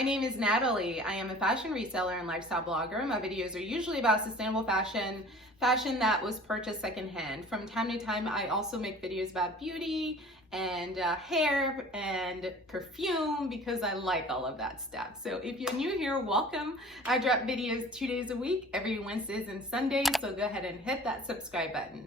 My name is Natalie. I am a fashion reseller and lifestyle blogger. My videos are usually about sustainable fashion, fashion that was purchased secondhand. From time to time, I also make videos about beauty and hair and perfume because I like all of that stuff. So if you're new here, welcome. I drop videos 2 days a week, every Wednesdays and Sundays. So go ahead and hit that subscribe button.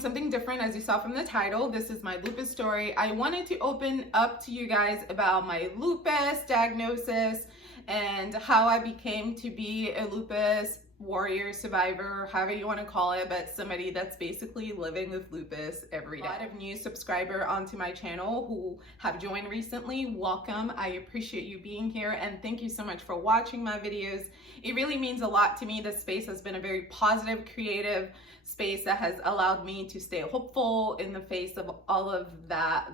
Something different, as you saw from the title. This is my lupus story. I wanted to open up to you guys about my lupus diagnosis and how I became to be a lupus warrior, survivor, however you want to call it, but somebody that's basically living with lupus every day. A lot of new subscribers onto my channel who have joined recently. Welcome. I appreciate you being here and thank you so much for watching my videos. It really means a lot to me. This space has been a very positive, creative space that has allowed me to stay hopeful in the face of all of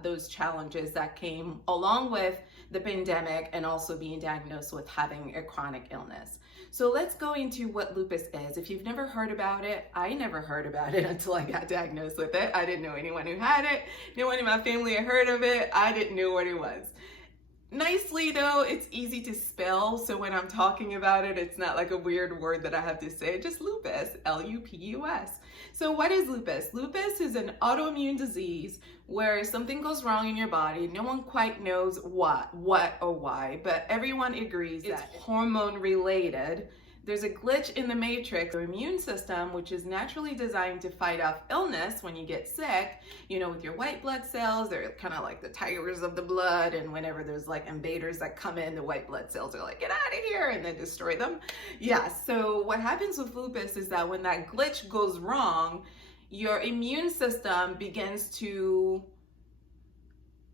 those challenges that came along with the pandemic and also being diagnosed with having a chronic illness. So let's go into what lupus is. If you've never heard about it, I never heard about it until I got diagnosed with it. I didn't know anyone who had it. No one in my family had heard of it. I didn't know what it was. Nicely though, it's easy to spell, so when I'm talking about it, it's not like a weird word that I have to say, just lupus, L-U-P-U-S. So what is lupus? Lupus is an autoimmune disease where something goes wrong in your body. No one quite knows what or why, but everyone agrees that it's hormone related. There's a glitch in the matrix. Your immune system, which is naturally designed to fight off illness when you get sick, you know, with your white blood cells, they're kind of like the tigers of the blood, and whenever there's like invaders that come in, the white blood cells are like, get out of here, and then destroy them. Yeah, so what happens with lupus is that when that glitch goes wrong, your immune system begins to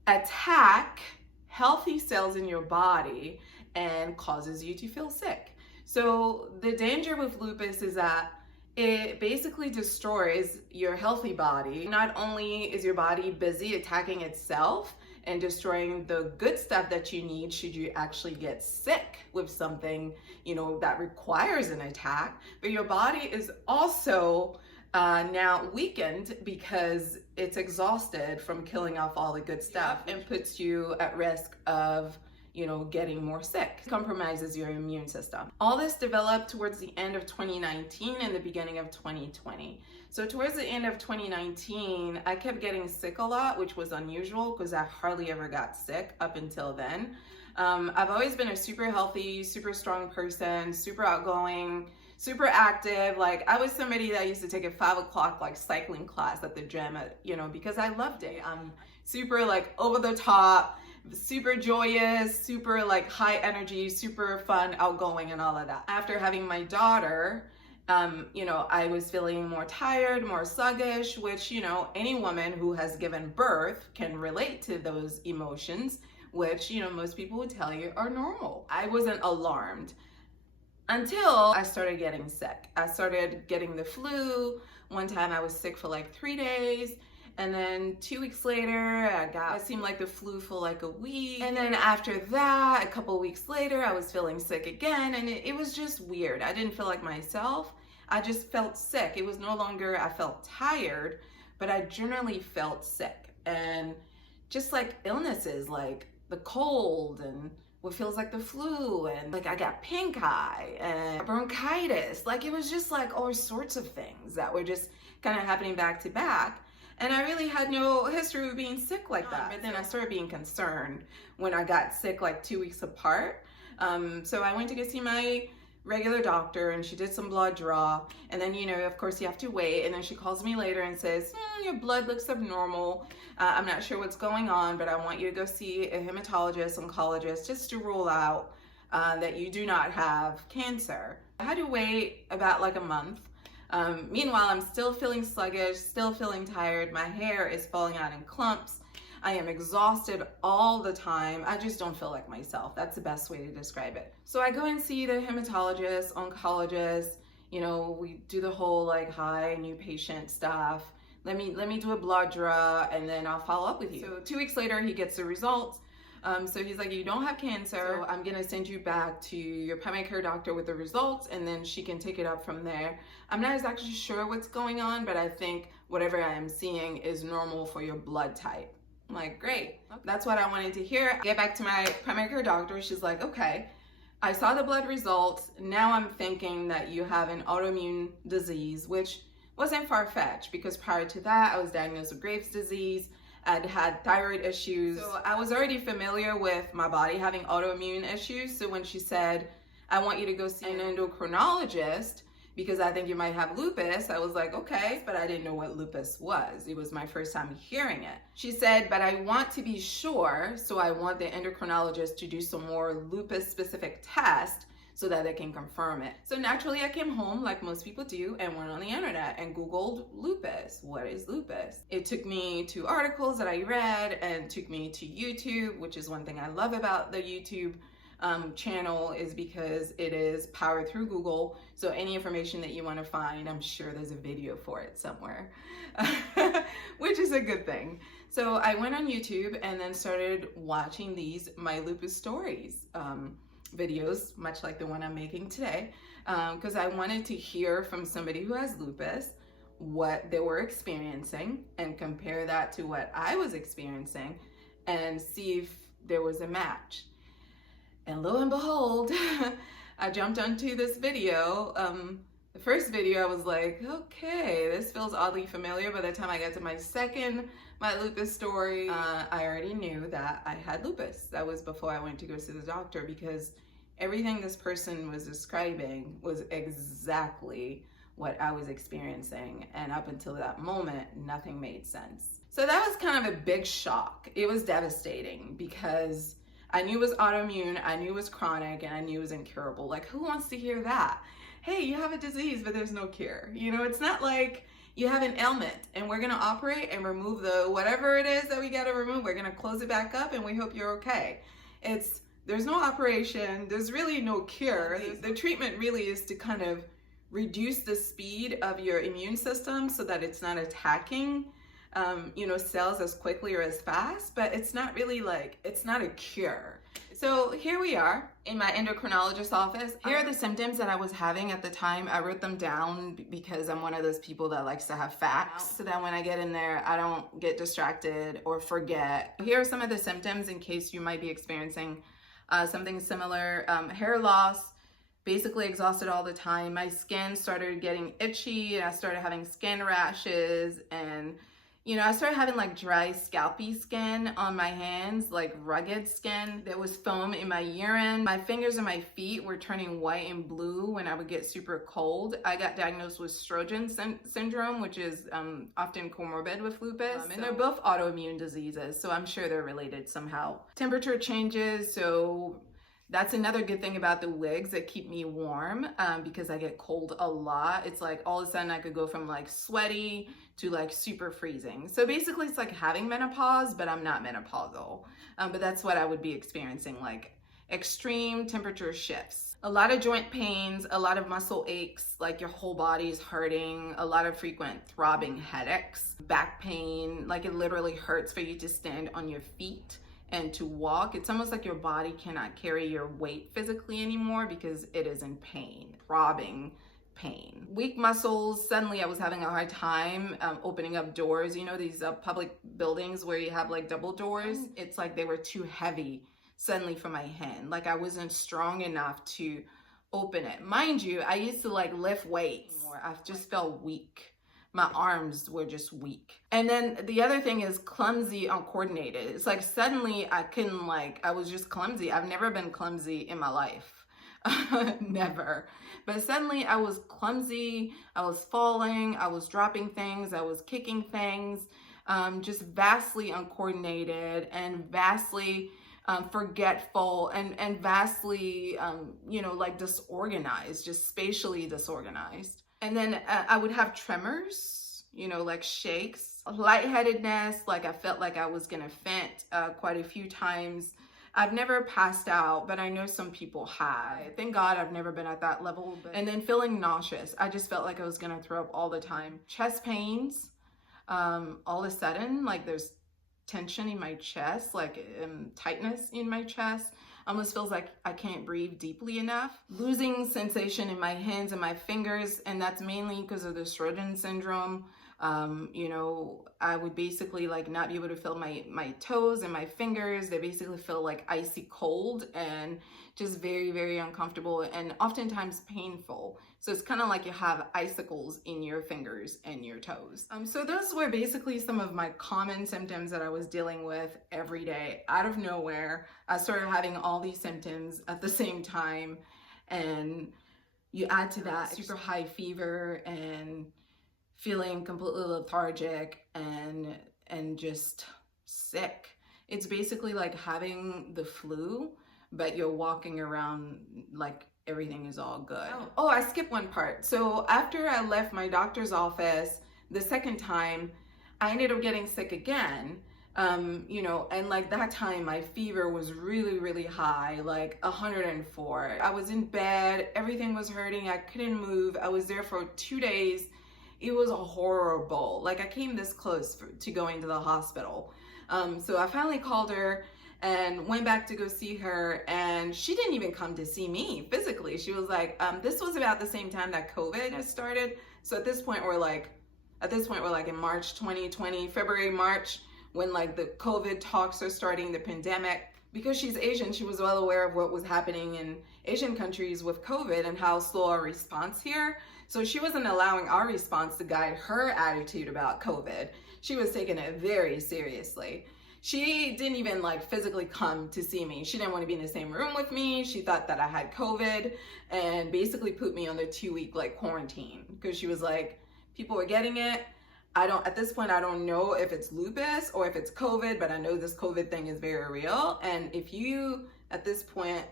attack healthy cells in your body and causes you to feel sick. So the danger with lupus is that it basically destroys your healthy body. Not only is your body busy attacking itself and destroying the good stuff that you need should you actually get sick with something, you know, that requires an attack, but your body is also now weakened because it's exhausted from killing off all the good stuff and puts you at risk of, you know, getting more sick. Compromises your immune system. All this developed towards the end of 2019 and the beginning of 2020. So towards the end of 2019, I kept getting sick a lot, which was unusual because I hardly ever got sick up until then. I've always been a super healthy, super strong person, super outgoing, super active. Like I was somebody that used to take a 5 o'clock like cycling class at the gym, you know, because I loved it. I'm super like over the top, super joyous, super like high energy, super fun, outgoing, and all of that. After having my daughter, you know, I was feeling more tired, more sluggish, which, you know, any woman who has given birth can relate to those emotions, which, you know, most people would tell you are normal. I wasn't alarmed until I started getting sick. I started getting the flu. One time I was sick for like 3 days. And then 2 weeks later, it seemed like the flu for like a week. And then after that, a couple weeks later, I was feeling sick again. And it was just weird. I didn't feel like myself. I just felt sick. It was no longer, I felt tired, but I generally felt sick. And just like illnesses, like the cold and what feels like the flu, and like I got pink eye and bronchitis. Like it was just like all sorts of things that were just kind of happening back to back. And I really had no history of being sick like that. But then I started being concerned when I got sick like 2 weeks apart. So I went to go see my regular doctor and she did some blood draw. And then, you know, of course you have to wait. And then she calls me later and says, your blood looks abnormal. I'm not sure what's going on, but I want you to go see a hematologist, oncologist, just to rule out that you do not have cancer. I had to wait about like a month. Meanwhile, I'm still feeling sluggish, still feeling tired. My hair is falling out in clumps. I am exhausted all the time. I just don't feel like myself. That's the best way to describe it. So I go and see the hematologist, oncologist. You know, we do the whole like, hi, new patient stuff. Let me do a blood draw and then I'll follow up with you. So 2 weeks later, he gets the results. So he's like, you don't have cancer. So I'm gonna send you back to your primary care doctor with the results and then she can take it up from there. I'm not exactly sure what's going on, but I think whatever I am seeing is normal for your blood type. I'm like, great. That's what I wanted to hear. Get back to my primary care doctor. She's like, okay, I saw the blood results. Now I'm thinking that you have an autoimmune disease, which wasn't far-fetched because prior to that, I was diagnosed with Graves' disease. I'd had thyroid issues. So I was already familiar with my body having autoimmune issues. So when she said, I want you to go see an endocrinologist because I think you might have lupus, I was like, okay, but I didn't know what lupus was. It was my first time hearing it. She said, but I want to be sure, so I want the endocrinologist to do some more lupus specific tests so that they can confirm it. So naturally I came home like most people do and went on the internet and Googled lupus. What is lupus? It took me to articles that I read and took me to YouTube, which is one thing I love about the YouTube channel is because it is powered through Google. So any information that you want to find, I'm sure there's a video for it somewhere, which is a good thing. So I went on YouTube and then started watching these My Lupus Stories videos, much like the one I'm making today, because I wanted to hear from somebody who has lupus what they were experiencing and compare that to what I was experiencing and see if there was a match. And lo and behold, I jumped onto this video. The first video, I was like, okay, this feels oddly familiar. By the time I got to my second My Lupus story, I already knew that I had lupus. That was before I went to go see the doctor because everything this person was describing was exactly what I was experiencing. And up until that moment, nothing made sense. So that was kind of a big shock. It was devastating because I knew it was autoimmune, I knew it was chronic, and I knew it was incurable. Like, who wants to hear that? Hey, you have a disease, but there's no cure. You know, it's not like you have an ailment and we're gonna operate and remove the whatever it is that we gotta remove. We're gonna close it back up and we hope you're okay. There's no operation, there's really no cure. The treatment really is to kind of reduce the speed of your immune system so that it's not attacking cells as quickly or as fast, but it's not really like, it's not a cure. So here we are in my endocrinologist's office. Here are the symptoms that I was having at the time. I wrote them down because I'm one of those people that likes to have facts so that when I get in there, I don't get distracted or forget. Here are some of the symptoms in case you might be experiencing something similar. Hair loss, basically exhausted all the time. My skin started getting itchy and I started having skin rashes and I started having like dry scalpy skin on my hands, like rugged skin. There was foam in my urine. My fingers and my feet were turning white and blue when I would get super cold. I got diagnosed with Sjögren's syndrome, which is often comorbid with lupus. And they're both autoimmune diseases, so I'm sure they're related somehow. Temperature changes, so that's another good thing about the wigs that keep me warm because I get cold a lot. It's like all of a sudden I could go from like sweaty to like super freezing. So basically it's like having menopause, but I'm not menopausal. But that's what I would be experiencing, like extreme temperature shifts. A lot of joint pains, a lot of muscle aches, like your whole body is hurting, a lot of frequent throbbing headaches, back pain, like it literally hurts for you to stand on your feet and to walk. It's almost like your body cannot carry your weight physically anymore because it is in pain, throbbing pain. Weak muscles, suddenly I was having a hard time opening up doors. You know, these public buildings where you have like double doors. It's like they were too heavy suddenly for my hand. Like I wasn't strong enough to open it. Mind you, I used to like lift weights more. I just felt weak. My arms were just weak. And then the other thing is clumsy, uncoordinated. It's like suddenly I was just clumsy. I've never been clumsy in my life. Never. But suddenly I was clumsy, I was falling, I was dropping things, I was kicking things, just vastly uncoordinated and vastly forgetful and vastly, like disorganized, just spatially disorganized. And then I would have tremors, like shakes, lightheadedness, like I felt like I was gonna faint quite a few times. I've never passed out, but I know some people have. Thank God I've never been at that level. And then feeling nauseous. I just felt like I was gonna throw up all the time. Chest pains, all of a sudden, like there's tension in my chest, like tightness in my chest. Almost feels like I can't breathe deeply enough. Losing sensation in my hands and my fingers, and that's mainly because of the Sjögren's syndrome. You know, I would basically like not be able to feel my toes and my fingers. They basically feel like icy cold and just very, very uncomfortable and oftentimes painful. So it's kind of like you have icicles in your fingers and your toes. So those were basically some of my common symptoms that I was dealing with every day. Out of nowhere, I started having all these symptoms at the same time, and you add to that super high fever and feeling completely lethargic and just sick. It's basically like having the flu, but you're walking around like everything is all good. Oh, I skipped one part. So after I left my doctor's office the second time, I ended up getting sick again. You know, and like that time my fever was really, really high, like 104. I was in bed, everything was hurting, I couldn't move. I was there for 2 days. It was horrible. Like I came this close to going to the hospital. So I finally called her and went back to go see her, and she didn't even come to see me physically. She was like, this was about the same time that COVID had started. So at this point we're like in March 2020, February, March, when like the COVID talks are starting, the pandemic. Because she's Asian, she was well aware of what was happening in Asian countries with COVID and how slow our response here. So she wasn't allowing our response to guide her attitude about COVID. She was taking it very seriously. She didn't even like physically come to see me. She didn't want to be in the same room with me. She thought that I had COVID and basically put me on the 2-week like quarantine, because she was like, people were getting it. At this point, I don't know if it's lupus or if it's COVID, but I know this COVID thing is very real. And if you, at this point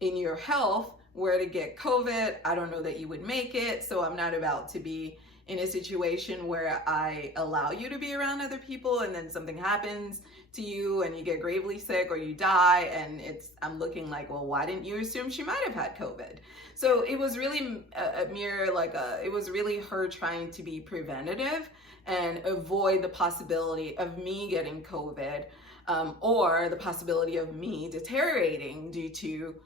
in your health, were to get COVID, I don't know that you would make it. So I'm not about to be in a situation where I allow you to be around other people and then something happens to you and you get gravely sick or you die, and I'm looking like, well, why didn't you assume she might have had COVID? So it was really it was really her trying to be preventative and avoid the possibility of me getting COVID, or the possibility of me deteriorating due to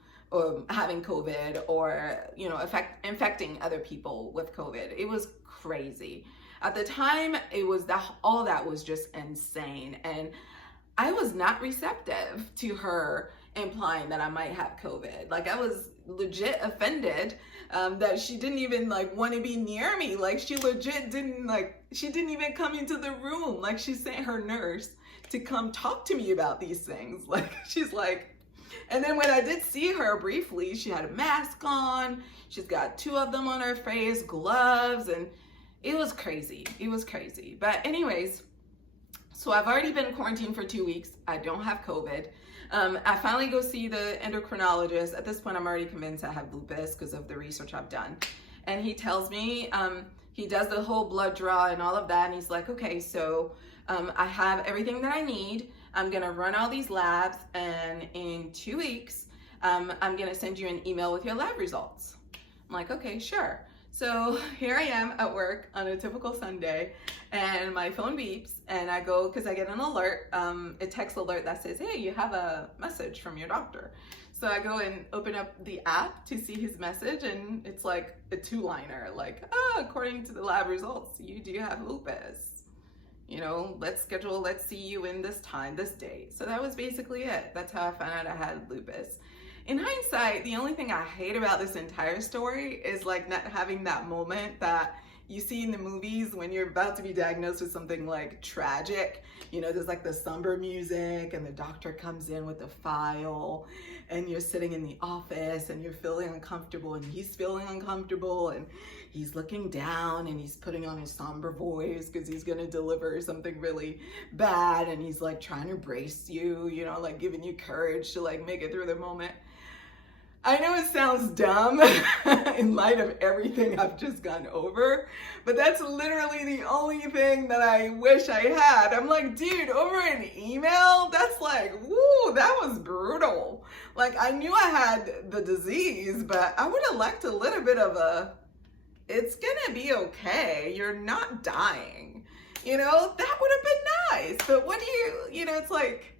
having COVID, or, you know, infecting other people with COVID. It was crazy. At the time, all that was just insane. And I was not receptive to her implying that I might have COVID. Like I was legit offended that she didn't even like want to be near me. Like she legit she didn't even come into the room. Like she sent her nurse to come talk to me about these things. Like she's like, and then when I did see her briefly, she had a mask on. She's got 2 of them on her face, gloves, and it was crazy. It was crazy. But anyways, so I've already been quarantined for 2 weeks. I don't have COVID. I finally go see the endocrinologist. At this point, I'm already convinced I have lupus because of the research I've done. And he tells me, he does the whole blood draw and all of that. And he's like, okay, so I have everything that I need. I'm gonna run all these labs, and in 2 weeks, I'm gonna send you an email with your lab results. I'm like, okay, sure. So here I am at work on a typical Sunday, and my phone beeps, and I go, because I get an alert, a text alert that says, hey, you have a message from your doctor. So I go and open up the app to see his message, and it's like a 2-liner, like, according to the lab results, you do have lupus. You know, let's see you in this time, this date. So that was basically it. That's how I found out I had lupus. In hindsight, the only thing I hate about this entire story is like not having that moment that you see in the movies when you're about to be diagnosed with something like tragic. You know, there's like the somber music and the doctor comes in with a file and you're sitting in the office and you're feeling uncomfortable and he's feeling uncomfortable and he's looking down and he's putting on his somber voice because he's gonna deliver something really bad, and he's like trying to brace you, you know, like giving you courage to like make it through the moment. I know it sounds dumb in light of everything I've just gone over, but that's literally the only thing that I wish I had. I'm like, dude, over an email? That's like, woo, that was brutal. Like, I knew I had the disease, but I would have liked a little bit of it's gonna be okay, you're not dying. You know, that would have been nice, but what do you know, it's like,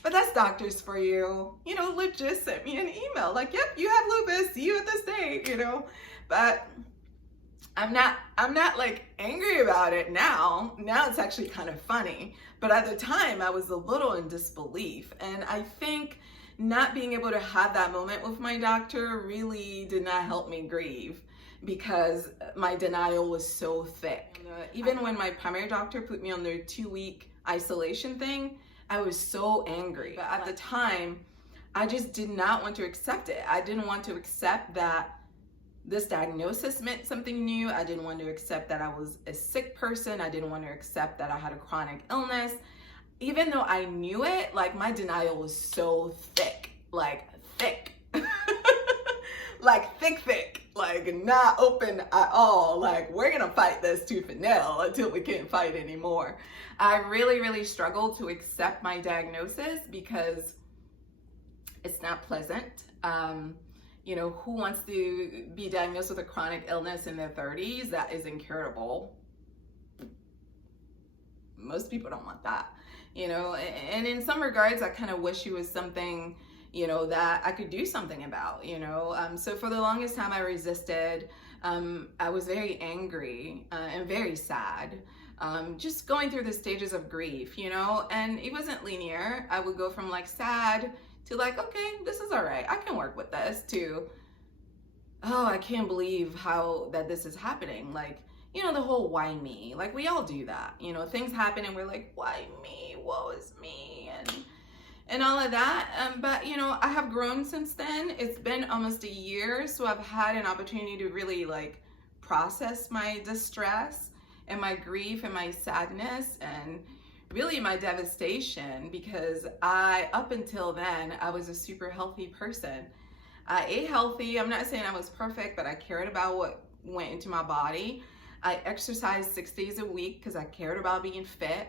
but that's doctors for you. You know, legit sent me an email like, yep, you have lupus, see you at this date, you know. But I'm not like angry about it now. Now it's actually kind of funny. But at the time I was a little in disbelief. And I think not being able to have that moment with my doctor really did not help me grieve, because my denial was so thick. Even when my primary doctor put me on their 2-week isolation thing, I was so angry. But at the time, I just did not want to accept it. I didn't want to accept that this diagnosis meant something new. I didn't want to accept that I was a sick person. I didn't want to accept that I had a chronic illness. Even though I knew it, like my denial was so thick, like thick, like thick, like not open at all. Like we're gonna fight this tooth and nail until we can't fight anymore. I really struggled to accept my diagnosis because it's not pleasant. You know, who wants to be diagnosed with a chronic illness in their 30s? That is incurable. Most people don't want that, you know, and in some regards, I kind of wish it was something, you know, that I could do something about, you know. So for the longest time I resisted. I was very angry and very sad. Just going through the stages of grief, you know, and it wasn't linear. I would go from like sad to like, okay, this is all right, I can work with this, to, oh, I can't believe how that this is happening. Like, you know, the whole why me, like we all do that, you know, things happen and we're like, why me, woe is me, and all of that. But you know, I have grown since then. It's been almost a year, so I've had an opportunity to really like process my distress and my grief and my sadness and really my devastation, because up until then, I was a super healthy person. I ate healthy. I'm not saying I was perfect, but I cared about what went into my body. I exercised 6 days a week because I cared about being fit.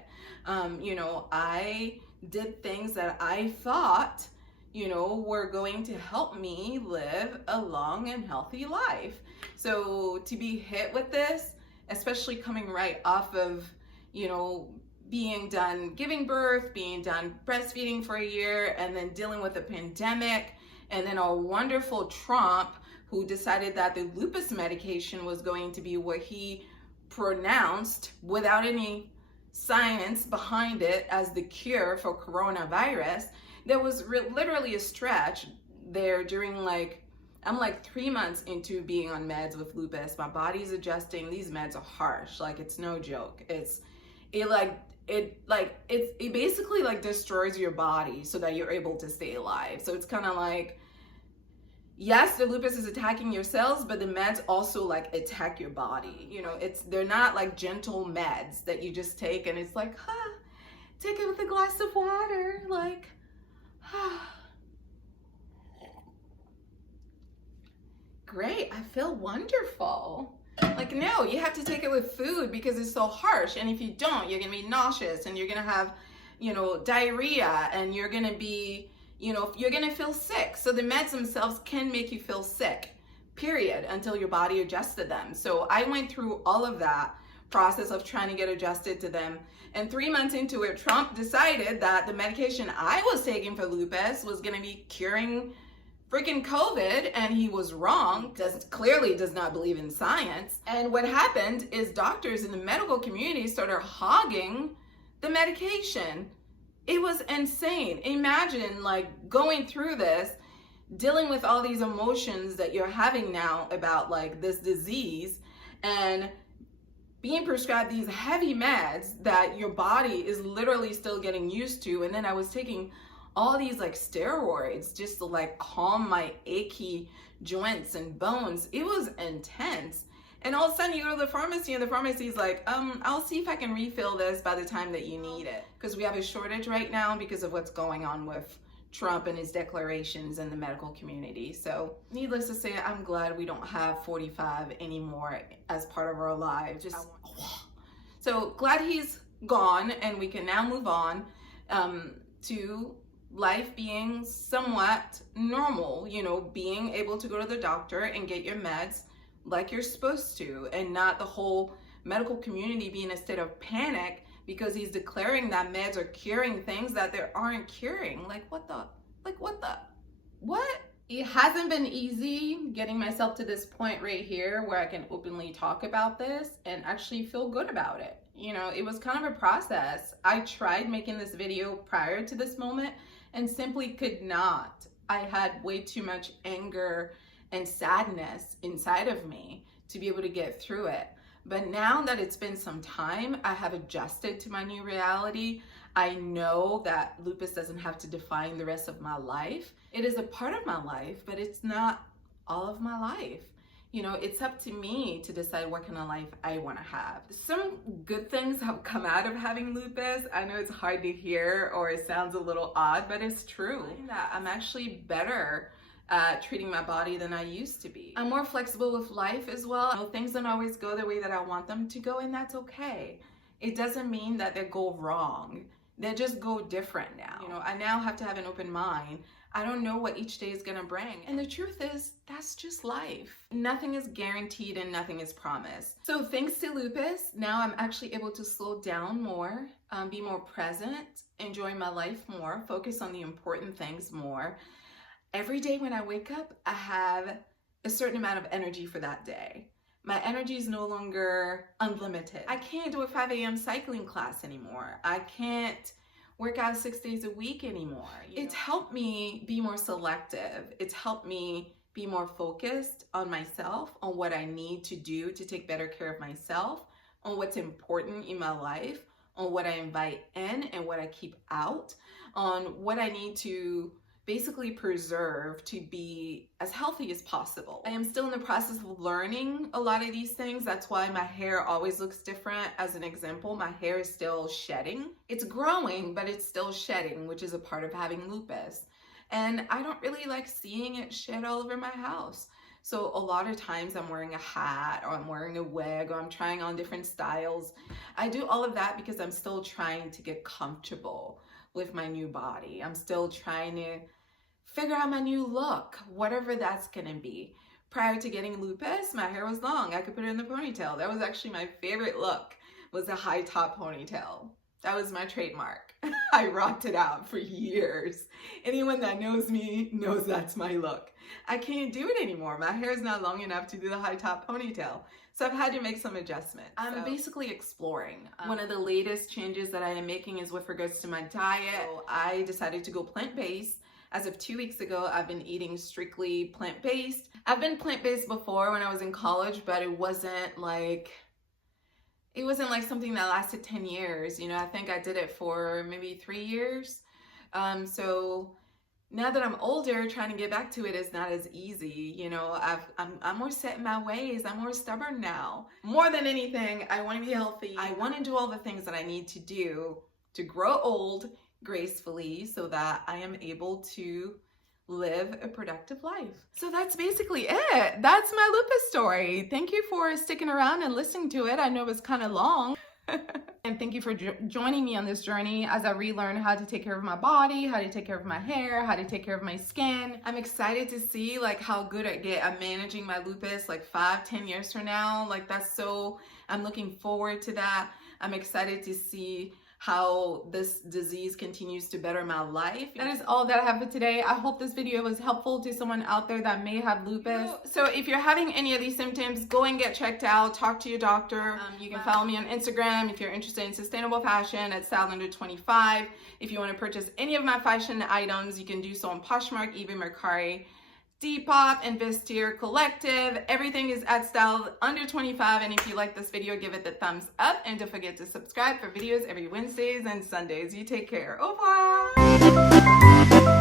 You know, I did things that I thought, you know, were going to help me live a long and healthy life. So to be hit with this, especially coming right off of, you know, being done giving birth, being done breastfeeding for a year, and then dealing with a pandemic, and then a wonderful Trump who decided that the lupus medication was going to be what he pronounced without any science behind it as the cure for coronavirus. There was literally a stretch there during like, I'm like 3 months into being on meds with lupus. My body's adjusting. These meds are harsh. Like, it's no joke. It basically like destroys your body so that you're able to stay alive. So it's kind of like, yes, the lupus is attacking your cells, but the meds also like attack your body. You know, they're not like gentle meds that you just take and it's like, take it with a glass of water, like, great, I feel wonderful. Like, no, you have to take it with food because it's so harsh. And if you don't, you're gonna be nauseous and you're gonna have, you know, diarrhea, and you're gonna be, you know, you're gonna feel sick. So the meds themselves can make you feel sick, period, until your body adjusts to them. So I went through all of that process of trying to get adjusted to them. And 3 months into it, Trump decided that the medication I was taking for lupus was gonna be curing freaking COVID, and he was wrong. Clearly does not believe in science. And what happened is doctors in the medical community started hogging the medication. It was insane. Imagine like going through this, dealing with all these emotions that you're having now about like this disease, and being prescribed these heavy meds that your body is literally still getting used to. And then I was taking all these like steroids just to like calm my achy joints and bones. It was intense. And all of a sudden you go to the pharmacy and the pharmacy's like, I'll see if I can refill this by the time that you need it. Because we have a shortage right now because of what's going on with Trump and his declarations in the medical community. So needless to say, I'm glad we don't have 45 anymore as part of our lives. So glad he's gone and we can now move on to life being somewhat normal, you know, being able to go to the doctor and get your meds like you're supposed to, and not the whole medical community be in a state of panic because he's declaring that meds are curing things that they aren't curing. Like what? It hasn't been easy getting myself to this point right here where I can openly talk about this and actually feel good about it. You know, it was kind of a process. I tried making this video prior to this moment and simply could not. I had way too much anger and sadness inside of me to be able to get through it. But now that it's been some time, I have adjusted to my new reality. I know that lupus doesn't have to define the rest of my life. It is a part of my life, but it's not all of my life. You know, it's up to me to decide what kind of life I want to have. Some good things have come out of having lupus. I know it's hard to hear or it sounds a little odd, but it's true. I'm actually better treating my body than I used to be. I'm more flexible with life as well. You know, things don't always go the way that I want them to go, and that's okay. It doesn't mean that they go wrong. They just go different now. You know, I now have to have an open mind. I don't know what each day is gonna bring. And the truth is, that's just life. Nothing is guaranteed and nothing is promised. So thanks to lupus, now I'm actually able to slow down more, be more present, enjoy my life more, focus on the important things more. Every day when I wake up, I have a certain amount of energy for that day. My energy is no longer unlimited. I can't do a 5 a.m. cycling class anymore. I can't work out 6 days a week anymore. It's helped me be more selective. It's helped me be more focused on myself, on what I need to do to take better care of myself, on what's important in my life, on what I invite in and what I keep out, on what I need to basically preserve to be as healthy as possible. I am still in the process of learning a lot of these things. That's why my hair always looks different. As an example, my hair is still shedding. It's growing, but it's still shedding, which is a part of having lupus. And I don't really like seeing it shed all over my house. So a lot of times I'm wearing a hat or I'm wearing a wig or I'm trying on different styles. I do all of that because I'm still trying to get comfortable with my new body. I'm still trying to figure out my new look, whatever that's gonna be. Prior to getting lupus, my hair was long. I could put it in the ponytail. That was actually my favorite look, was a high top ponytail. That was my trademark. I rocked it out for years. Anyone that knows me knows that's my look. I can't do it anymore. My hair is not long enough to do the high top ponytail. So I've had to make some adjustments. I'm basically exploring. One of the latest changes that I am making is with regards to my diet. So I decided to go plant-based. As of 2 weeks ago, I've been eating strictly plant-based. I've been plant-based before when I was in college, but it wasn't like something that lasted 10 years. You know, I think I did it for maybe 3 years. So now that I'm older, trying to get back to it is not as easy. You know, I'm more set in my ways. I'm more stubborn now. More than anything, I want to be healthy. I want to do all the things that I need to do to grow old gracefully so that I am able to live a productive life. So that's basically it. That's my lupus story. Thank you for sticking around and listening to it. I know it was kind of long. And thank you for joining me on this journey as I relearn how to take care of my body, how to take care of my hair, how to take care of my skin. I'm excited to see like how good I get at managing my lupus like 5-10 years from now. Like I'm looking forward to that. I'm excited to see how this disease continues to better my life. That is all that I have for today. I hope this video was helpful to someone out there that may have lupus. So if you're having any of these symptoms, go and get checked out. Talk to your doctor. You can follow me on Instagram if you're interested in sustainable fashion at Style_25. If you want to purchase any of my fashion items, you can do so on Poshmark, eBay, Mercari, Depop, and Vestiaire Collective. Everything is at Style_25. And if you like this video, give it the thumbs up. And don't forget to subscribe for videos every Wednesdays and Sundays. You take care. Au revoir.